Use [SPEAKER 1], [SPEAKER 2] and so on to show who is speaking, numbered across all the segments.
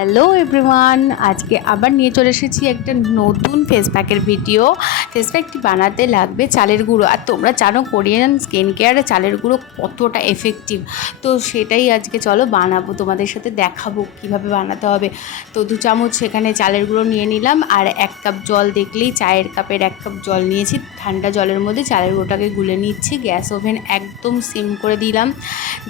[SPEAKER 1] Hello everyone আজকে আবার নিয়ে চলে এসেছি একটা নতুন ফেস প্যাকের ভিডিও ফেস প্যাকটি বানাতে লাগবে চালের গুঁড়ো। আর তোমরা জানো কোরিয়ান স্কিন কেয়ারে চালের গুঁড়ো কতটা এফেক্টিভ তো সেটাই আজকে চলো বানাবো। তোমাদের সাথে দেখাবো কীভাবে বানাতে হবে। তো দু চামচ সেখানে চালের গুঁড়ো নিয়ে নিলাম। আর এক কাপ জল দেখলেই চায়ের কাপের এক কাপ জল নিয়েছি। ঠান্ডা জলের মধ্যে চালের গুঁড়োটাকে গুলে নিচ্ছি। গ্যাস ওভেন একদম সিম করে দিলাম।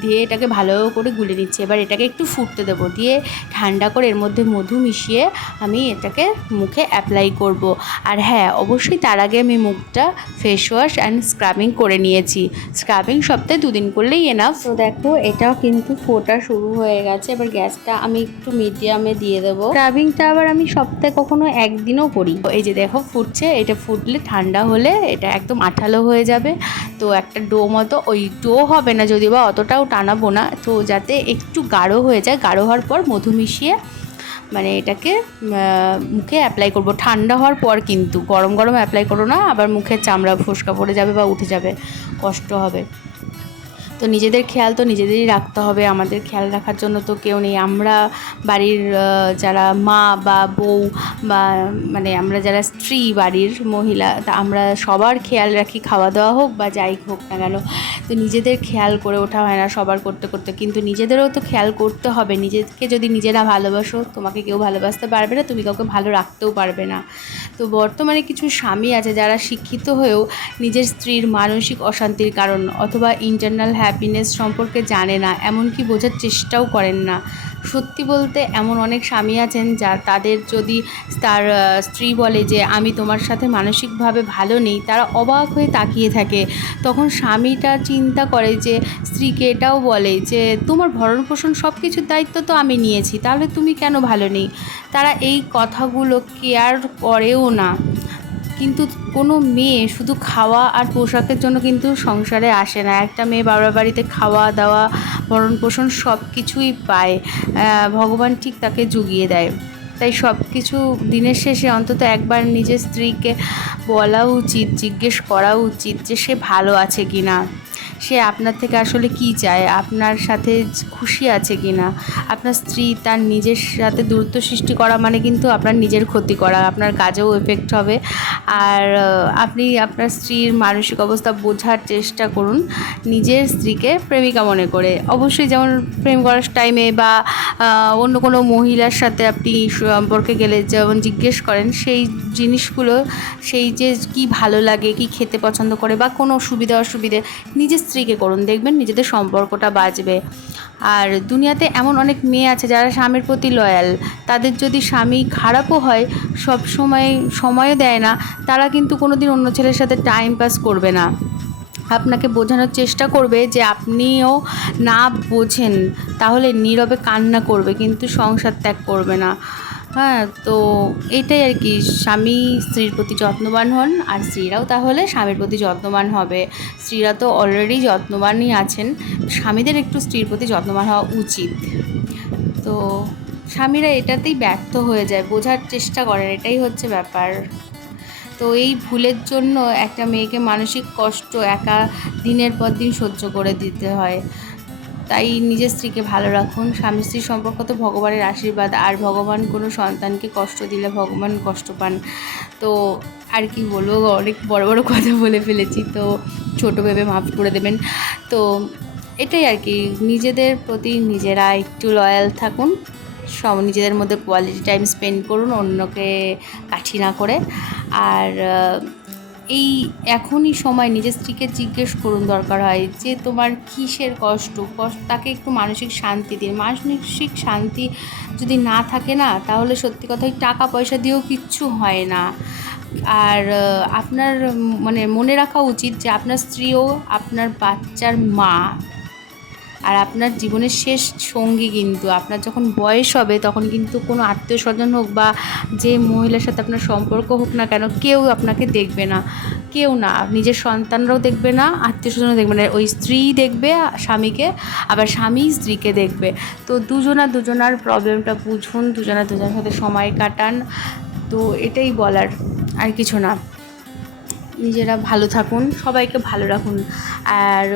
[SPEAKER 1] দিয়ে এটাকে ভালো করে গুলে নিচ্ছি। এবার এটাকে একটু ফুটতে দেবো। দিয়ে ঠান্ডা করে এর মধ্যে মধু মিশিয়ে আমি এটাকে মুখে অ্যাপ্লাই করব। আর হ্যাঁ অবশ্যই তার আগে আমি মুখটা ফেস ওয়াশ অ্যান্ড স্ক্রাবিং করে নিয়েছি। স্ক্রাবিং সপ্তাহে দুদিন করলেই এনাফ তো দেখো এটাও কিন্তু ফোটা শুরু হয়ে গেছে। এবার গ্যাসটা আমি একটু মিডিয়ামে দিয়ে দেবো। স্ক্রাবিংটা আবার আমি সপ্তাহে কখনো একদিনও করি। এই যে দেখো ফুটছে। এটা ফুটলে ঠান্ডা হলে এটা একদম আঠালো হয়ে যাবে। তো একটা ডো মতো ওই ডো হবে না যদিও বা অতটাও টানাবো না। তো যাতে একটু গাঢ় হয়ে যায় গাঢ় হওয়ার পর মধু মিশিয়ে মানে এটাকে মুখে অ্যাপ্লাই করব। ঠান্ডা হওয়ার পর কিন্তু, গরম গরম অ্যাপ্লাই করো না, আবার মুখে চামড়া, ফোসকা পড়ে যাবে বা উঠে যাবে, কষ্ট হবে। তো নিজেদের খেয়াল তো নিজেদেরই রাখতে হবে। আমাদের খেয়াল রাখার জন্য তো কেউ নেই। আমরা বাড়ির যারা মা বা বউ বা মানে আমরা যারা স্ত্রী বাড়ির মহিলা, তা আমরা সবার খেয়াল রাখি খাওয়া দাওয়া হোক বা যাই হোক না কেন। তো নিজেদের খেয়াল করে ওঠা হয় না সবার করতে করতে। কিন্তু নিজেদেরও তো খেয়াল করতে হবে। নিজেকে যদি নিজেরা ভালোবাসো, তোমাকে কেউ ভালোবাসতে পারবে না, তুমি কাউকে ভালো রাখতেও পারবে না। তো বর্তমানে কিছু স্বামী আছে যারা শিক্ষিত হয়েও নিজের স্ত্রীর মানসিক অশান্তির কারণ অথবা ইন্টারনাল হ্যাপিনেস সম্পর্কে জানে না, এমনকি বোঝার চেষ্টাও করেন না। সত্যি বলতে এমন অনেক স্বামী আছেন যা তাদের যদি তার স্ত্রী বলে যে, আমি তোমার সাথে মানসিকভাবে ভালো নেই, তারা অবাক হয়ে তাকিয়ে থাকে। তখন স্বামীটা চিন্তা করে যে, স্ত্রীকে এটাও বলে যে, তোমার ভরণ পোষণ সব কিছুর দায়িত্ব তো আমি নিয়েছি, তাহলে তুমি কেন ভালো নেই? তারা এই কথাগুলো কেয়ার করেও না। কিন্তু কোনো মেয়ে শুধু খাওয়া আর পোশাকের জন্য কিন্তু সংসারে আসে না। একটা মেয়ে বাবার বাড়িতে খাওয়া, দাওয়া, ভরণ পোষণ সব কিছুই পায় ভগবান ঠিক তাকে জুগিয়ে দেয়। তাই সব কিছু দিনের শেষে অন্তত একবার নিজের স্ত্রীকে বলা উচিত, জিজ্ঞেস করা উচিত যে সে ভালো আছে কি না সে আপনার থেকে আসলে কি চায়? আপনার সাথে খুশি আছে কি না আপনার স্ত্রী তার নিজের সাথে দূরত্ব সৃষ্টি করা মানে কিন্তু আপনার নিজের ক্ষতি করা, আপনার কাজেও এফেক্ট হবে। আর আপনি আপনার স্ত্রীর মানসিক অবস্থা বোঝার চেষ্টা করুন নিজের স্ত্রীকে প্রেমিকা মনে করে। অবশ্যই যেমন প্রেম করার টাইমে বা অন্য কোনো মহিলার সাথে আপনি সম্পর্কে গেলে যেমন জিজ্ঞেস করেন, সেই জিনিসগুলো, সেই যে কি ভালো লাগে, কি খেতে পছন্দ করে বা কোনো সুবিধা অসুবিধে নিজের স্ত্রীকে করুন। দেখবেন নিজেদের সম্পর্কটা বাঁচবে। আর দুনিয়াতে এমন অনেক মেয়ে আছে যারা স্বামীর প্রতি লয়াল তাদের যদি স্বামী খারাপও হয়, সব সময় সময়ও দেয় না, তারা কিন্তু কোনো দিন অন্য ছেলের সাথে টাইম পাস করবে না। আপনাকে বোঝানোর চেষ্টা করবে যে আপনিও না বোঝেন, তাহলে নীরবে কান্না করবে, কিন্তু সংসার ত্যাগ করবে না। হ্যাঁ তো এইটাই আর কি। স্বামী স্ত্রীর প্রতি যত্নবান হন আর স্ত্রীরাও তাহলে স্বামীর প্রতি যত্নবান হবে। স্ত্রীরা তো অলরেডি যত্নবানই আছেন। স্বামীদের একটু স্ত্রীর প্রতি যত্নবান হওয়া উচিত। তো স্বামীরা এটাতেই ব্যর্থ হয়ে যায়, বোঝার চেষ্টা করেন, এটাই হচ্ছে ব্যাপার। তো এই ভুলের জন্য একটা মেয়েকে মানসিক কষ্ট একা দিনের পর দিন সহ্য করে দিতে হয়। তাই নিজের স্ত্রীকে ভালো রাখুন। স্বামী স্ত্রীর সম্পর্ক তো ভগবানের আশীর্বাদ, আর ভগবান কোনো সন্তানকে কষ্ট দিলে ভগবান কষ্ট পান। তো আর কি বলব, অনেক বড় বড় কথা বলে ফেলেছি, তো ছোটো ভেবে মাফ করে দেবেন। তো এটাই আর কি, নিজেদের প্রতি নিজেরা একটু লয়াল থাকুন সব নিজেদের মধ্যে কোয়ালিটি টাইম স্পেন্ড করুন, অন্যকে কাঠি না করে। আর এই এখনই সময় নিজের স্ত্রীকে জিজ্ঞেস করুন দরকার হয় যে তোমার কিসের কষ্ট? কষ্ট তাকে একটু মানসিক শান্তি দিন। মানসিক শান্তি যদি না থাকে না, তাহলে সত্যি কথা টাকা পয়সা দিয়েও কিচ্ছু হয় না। আর আপনার মানে মনে রাখা উচিত যে আপনার স্ত্রীও আপনার বাচ্চার মা আর আপনার জীবনের শেষ সঙ্গী কিন্তু, আপনার যখন বয়স হবে তখন কিন্তু কোনো আত্মীয় স্বজন হোক বা যে মহিলার সাথে আপনার সম্পর্ক হোক না কেন, কেউ আপনাকে দেখবে না। কেউ না, নিজের সন্তানরাও দেখবে না আত্মীয় স্বজনও দেখবে না। ওই স্ত্রী দেখবে, স্বামীকে, আবার স্বামী স্ত্রীকে দেখবে। তো দুজনা দুজনার প্রবলেমটা বুঝুন, দুজনা দুজনের সাথে সময় কাটান। তো এটাই বলার, আর কিছু না। নিজেরা ভালো থাকুন, সবাইকে ভালো রাখুন। আর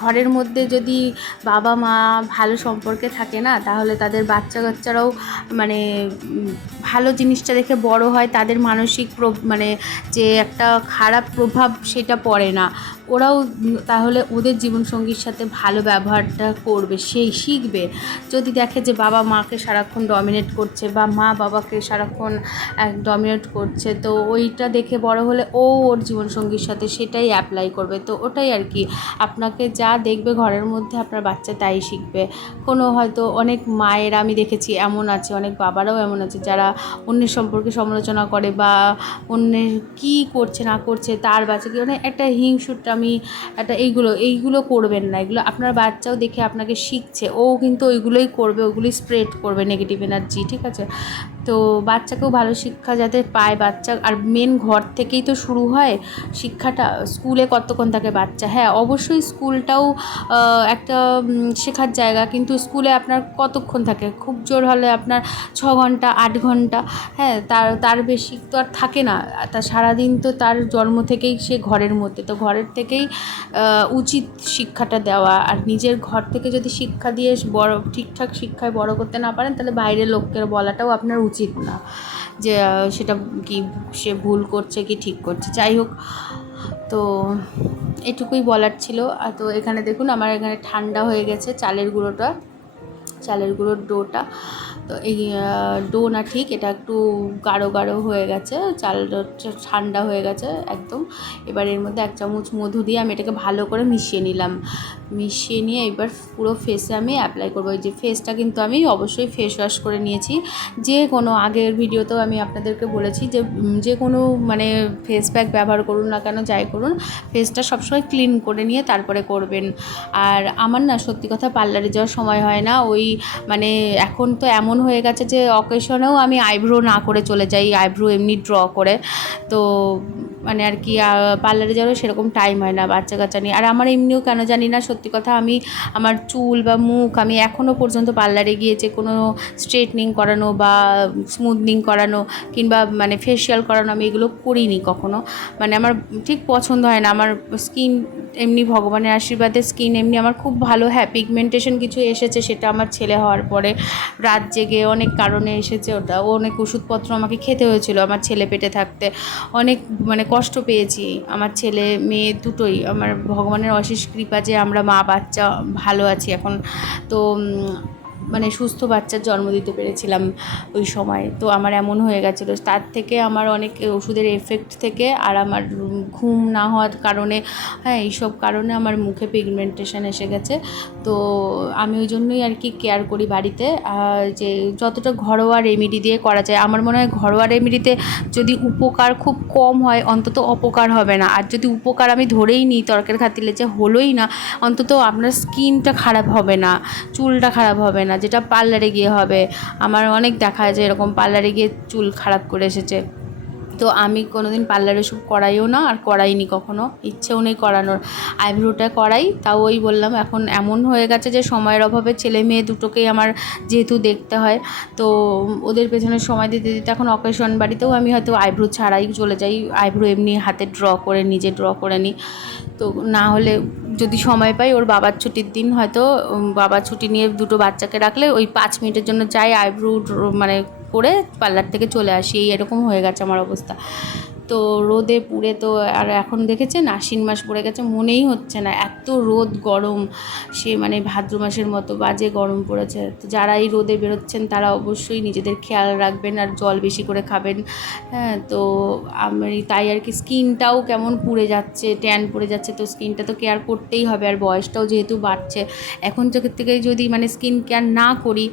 [SPEAKER 1] ঘরের মধ্যে যদি বাবা মা ভালো সম্পর্কে থাকে না, তাহলে তাদের বাচ্চা কাচ্চারাও মানে ভালো জিনিসটা দেখে বড় হয়, তাদের মানসিক মানে যে একটা খারাপ প্রভাব সেটা পড়ে না। ওরাও তাহলে ওদের জীবনসঙ্গীর সাথে ভালো ব্যবহারটা করবে সেই শিখবে। যদি দেখে যে বাবা মাকে সারাক্ষণ ডমিনেট করছে বা মা বাবাকে সারাক্ষণ এক ডমিনেট করছে, তো ওইটা দেখে বড় হলে ও ওর জীবনসঙ্গীর সাথে সেটাই অ্যাপ্লাই করবে। তো ওটাই আর কি। আপনাকে যা দেখবে ঘরের মধ্যে আপনার বাচ্চা তাই শিখবে। কোনো হয়তো অনেক মায়েরা আমি দেখেছি এমন আছে, অনেক বাবারাও এমন আছে যারা অন্যের সম্পর্কে সমালোচনা করে বা অন্যের কী করছে না করছে তার বাচ্চাকে মানে একটা হিংসুট আমি একটা এইগুলো এইগুলো করবেন না। এগুলো আপনার বাচ্চাও দেখে আপনাকে শিখছে। ও কিন্তু ওইগুলোই করবে ওইগুলোই স্প্রেড করবে নেগেটিভ এনার্জি ঠিক আছে? তো বাচ্চাকেও ভালো শিক্ষা যাতে পায় বাচ্চা, আর মেন ঘর থেকেই তো শুরু হয় শিক্ষাটা স্কুলে কতক্ষণ থাকে বাচ্চা? হ্যাঁ অবশ্যই স্কুলটাও একটা শেখার জায়গা, কিন্তু স্কুলে আপনার কতক্ষণ থাকে? খুব জোর হলে আপনার ছ ঘণ্টা, আট ঘণ্টা হ্যাঁ তার তার বেশি তো আর থাকে না। তার সারাদিন তো তার জন্ম থেকেই সে ঘরের মধ্যে। তো ঘরের থেকেই উচিত শিক্ষাটা দেওয়া। আর নিজের ঘর থেকে যদি শিক্ষা দিয়ে বড়, ঠিকঠাক শিক্ষায় বড় করতে না পারেন, তাহলে বাইরের লোককে বলাটাও আপনার উচিত না। যে সেটা কি সে ভুল করছে কি ঠিক করছে। যাই হোক, তো এটুকুই বলার ছিল। আর তো এখানে দেখুন, আমার এখানে ঠান্ডা হয়ে গেছে চালের গুঁড়োটা, চালের গুঁড়োর ডোটা। তো এই ডো না ঠিক, এটা একটু গাঢ় গাঢ় হয়ে গেছে, চাল ঠান্ডা হয়ে গেছে একদম। এবার এর মধ্যে এক চামচ মধু দিয়ে আমি এটাকে ভালো করে মিশিয়ে নিলাম। মিশিয়ে নিয়ে এবার পুরো ফেসে আমি অ্যাপ্লাই করব। এই যে ফেসটা কিন্তু আমি অবশ্যই ফেস ওয়াশ করে নিয়েছি। যে কোনো আগের ভিডিওতেও আমি আপনাদেরকে বলেছি যে যে কোনো মানে ফেস প্যাক ব্যবহার করুন না কেন, যাই করুন ফেসটা সবসময় ক্লিন করে নিয়ে তারপরে করবেন। আর আমার না সত্যি কথা পার্লারে যাওয়ার সময় হয় না, ওই মানে এখন তো এমন হয়ে গেছে যে অকেশনেও আমি আইব্রো না করে চলে যাই আইব্রো এমনি ড্র করে। তো মানে আর কি পার্লারে যাওয়ারও সেরকম টাইম হয় না বাচ্চা কাচ্চা নিয়ে। আর আমার এমনিও কেন জানি না, সত্যি কথা আমি, আমার চুল বা মুখ আমি এখনও পর্যন্ত পার্লারে গিয়েছে কোনো স্ট্রেটনিং করানো বা স্মুথনিং করানো কিংবা মানে ফেসিয়াল করানো আমি এগুলো করিনি কখনো। মানে আমার ঠিক পছন্দ হয় না। আমার স্কিন এমনি ভগবানের আশীর্বাদে স্কিন এমনি আমার খুব ভালো হ্যাঁ পিগমেন্টেশন কিছু এসেছে সেটা আমার ছেলে হওয়ার পরে। রাত জেগে অনেক কারণে এসেছে, ওটা, অনেক ওষুধপত্র আমাকে খেতে হয়েছিল আমার ছেলে পেটে থাকতে। অনেক মানে কষ্ট পেয়েছি। আমার ছেলে, মেয়ে দুটোই। আমার ভগবানের অশেষ কৃপা যে আমরা মা বাচ্চা ভালো আছি এখন। তো মানে সুস্থ বাচ্চার জন্ম দিতে পেরেছিলাম ওই সময়। তো আমার এমন হয়ে গেছিল। তার থেকে আমার অনেক ওষুধের এফেক্ট থেকে আর আমার ঘুম না হওয়ার কারণে হ্যাঁ এইসব কারণে আমার মুখে পিগমেন্টেশন এসে গেছে। তো আমি ওই জন্যই আর কি কেয়ার করি বাড়িতে। যে যতটা ঘরোয়া রেমেডি দিয়ে করা যায়, আমার মনে হয় ঘরোয়া রেমেডিতে যদি উপকার খুব কম হয়, অন্তত অপকার হবে না। আর যদি উপকার আমি ধরেই নিই তর্কের খাতিলে যে হলোই না, অন্তত আপনার স্কিনটা খারাপ হবে না, চুলটা খারাপ হবে না। যেটা পার্লারে গিয়ে হবে। আমার অনেক দেখা যায় এরকম পার্লারে গিয়ে চুল খারাপ করে এসেছে। তো আমি কোনো দিন পার্লারে ওসব করাইও না, আর করাইনি কখনো। ইচ্ছেও নেই করানোর। আইব্রোটা করাই, তাও ওই বললাম, এখন এমন হয়ে গেছে যে সময়ের অভাবে ছেলে মেয়ে দুটোকেই আমার যেহেতু দেখতে হয়, তো ওদের পেছনে সময় দিতে দিতে এখন অকেশন বাড়িতেও আমি হয়তো আইব্রো ছাড়াই চলে যাই। আইব্রো এমনি হাতে ড্র করে, নিজে ড্র করে নিই। তো না হলে যদি সময় পাই, ওর বাবার ছুটির দিন হয়তো বাবার ছুটি নিয়ে দুটো বাচ্চাকে রাখলে ওই পাঁচ মিনিটের জন্য যাই, আইব্রু মানে করে পার্লার থেকে চলে আসি। এই এরকম হয়ে গেছে আমার অবস্থা। তো রোদে পুড়ে তো আর এখন দেখেছেন আশ্বিন মাস পড়ে গেছে, মনেই হচ্ছে না। এত রোদ, গরম, সে মানে ভাদ্র মাসের মতো বাজে গরম পড়েছে। তো যারা এই রোদে বেরোচ্ছেন তারা অবশ্যই নিজেদের খেয়াল রাখবেন আর জল বেশি করে খাবেন। হ্যাঁ তো আমি তাই আর কি স্কিনটাও কেমন পুড়ে যাচ্ছে, ট্যান পড়ে যাচ্ছে, তো স্কিনটা তো কেয়ার করতেই হবে আর বয়সটাও যেহেতু বাড়ছে। এখন থেকে থেকে যদি মানে স্কিন কেয়ার না করি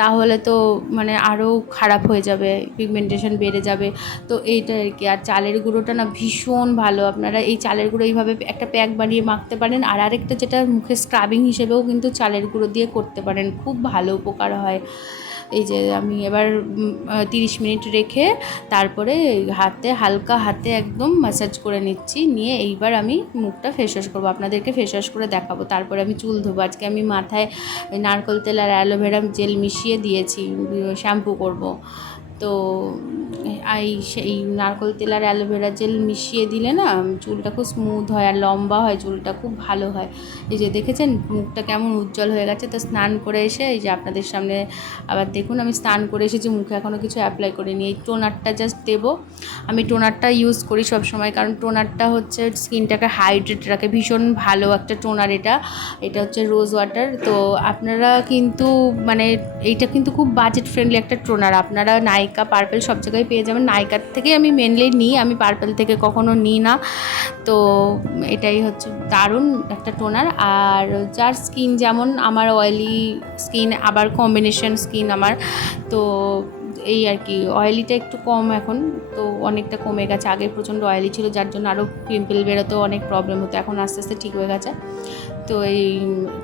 [SPEAKER 1] তাহলে তো মানে আরও খারাপ হয়ে যাবে, পিগমেন্টেশন বেড়ে যাবে। তো এইটা আর কি। আর চালের গুঁড়োটা না ভীষণ ভালো। আপনারা এই চালের গুঁড়ো এইভাবে একটা প্যাক বানিয়ে মাখতে পারেন। আর আরেকটা যেটা মুখে স্ক্রাবিং হিসেবেও কিন্তু চালের গুঁড়ো দিয়ে করতে পারেন। খুব ভালো উপকার হয়। এই যে আমি এবার তিরিশ মিনিট রেখে তারপরে হাতে, হালকা হাতে একদম ম্যাসাজ করে নিচ্ছি। নিয়ে এইবার আমি মুখটা ফেস ওয়াশ করব। আপনাদেরকে ফেস ওয়াশ করে দেখাবো। তারপরে আমি চুল ধোবো। আজকে আমি মাথায় নারকোল তেল আর অ্যালোভেরা জেল মিশিয়ে দিয়েছি। শ্যাম্পু করব। তো, এই সেই নারকোল তেল আর অ্যালোভেরা জেল মিশিয়ে দিলে না, চুলটা খুব স্মুথ হয় আর লম্বা হয়, চুলটা খুব ভালো হয়। এই যে দেখেছেন, মুখটা কেমন উজ্জ্বল হয়ে গেছে, তো স্নান করে এসে এই যে আপনাদের সামনে আবার দেখুন, আমি স্নান করে এসেছি, মুখে এখনও কিছু অ্যাপ্লাই করিনি। এই টোনারটা জাস্ট দেবো। আমি টোনারটা ইউজ করি সব সময় কারণ টোনারটা হচ্ছে স্কিনটাকে হাইড্রেট রাখে। ভীষণ ভালো একটা টোনার এটা। এটা হচ্ছে রোজ ওয়াটার তো আপনারা কিন্তু মানে এইটা কিন্তু খুব বাজেট ফ্রেন্ডলি একটা টোনার আপনারা নাইকা পার্পেল সব জায়গায় পেয়ে যাবেন। নাইকার থেকে আমি মেনলি নিই, আমি পার্পেল থেকে কখনো নিই না। তো এটাই হচ্ছে দারুণ একটা টোনার। আর যার স্কিন যেমন আমার অয়েলি স্কিন, আবার কম্বিনেশন স্কিন আমার। তো এই আর কি অয়েলিটা একটু কম এখন। তো অনেকটা কমে গেছে। আগে প্রচণ্ড অয়েলি ছিল, যার জন্য আরও পিম্পল বেরোতেও অনেক প্রবলেম হতো। এখন আস্তে আস্তে ঠিক হয়ে গেছে। তো এই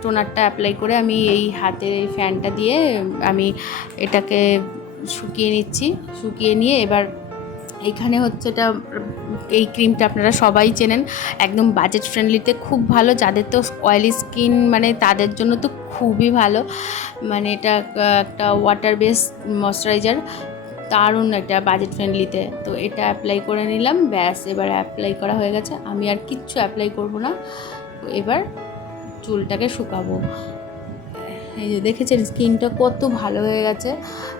[SPEAKER 1] টোনারটা অ্যাপ্লাই করে আমি এই হাতে ফ্যানটা দিয়ে আমি এটাকে শুকিয়ে নিচ্ছি। শুকিয়ে নিয়ে এবার এইখানে হচ্ছে এটা, এই ক্রিমটা আপনারা সবাই চেনেন। একদম বাজেট ফ্রেন্ডলিতে খুব ভালো। যাদের তো অয়েলি স্কিন মানে তাদের জন্য তো খুবই ভালো। মানে এটা একটা ওয়াটার বেস ময়শ্চারাইজার দারুণ একটা বাজেট ফ্রেন্ডলিতে তো। এটা অ্যাপ্লাই করে নিলাম। ব্যাস, এবার অ্যাপ্লাই করা হয়ে গেছে। আমি আর কিচ্ছু অ্যাপ্লাই করব না। এবার চুলটাকে শুকাবো। এই যে দেখেছেন স্কিনটা কত ভালো হয়ে গেছে।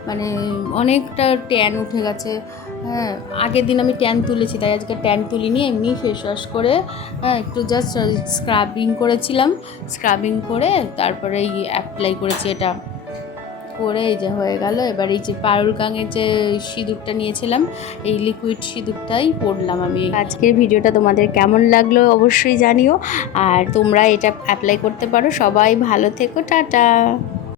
[SPEAKER 1] মানে অনেকটা ট্যান উঠে গেছে। হ্যাঁ আগের দিন আমি ট্যান তুলেছি, তাই আজকে ট্যান তুলিনি, এমনি ফেস ওয়াশ করে হ্যাঁ একটু জাস্ট স্ক্রাবিং করেছিলাম। স্ক্রাবিং করে তারপরে অ্যাপ্লাই করেছি এটা। করে এই যে হয়ে গেল। এবার এই যে পারুল গাঙের যে সিঁদুরটা নিয়েছিলাম, এই লিকুইড সিঁদুরটাই পরলাম আমি। আজকের ভিডিওটা তোমাদের কেমন লাগল অবশ্যই জানিও। আর তোমরা এটা অ্যাপ্লাই করতে পারো। সবাই ভালো থেকো, টাটা।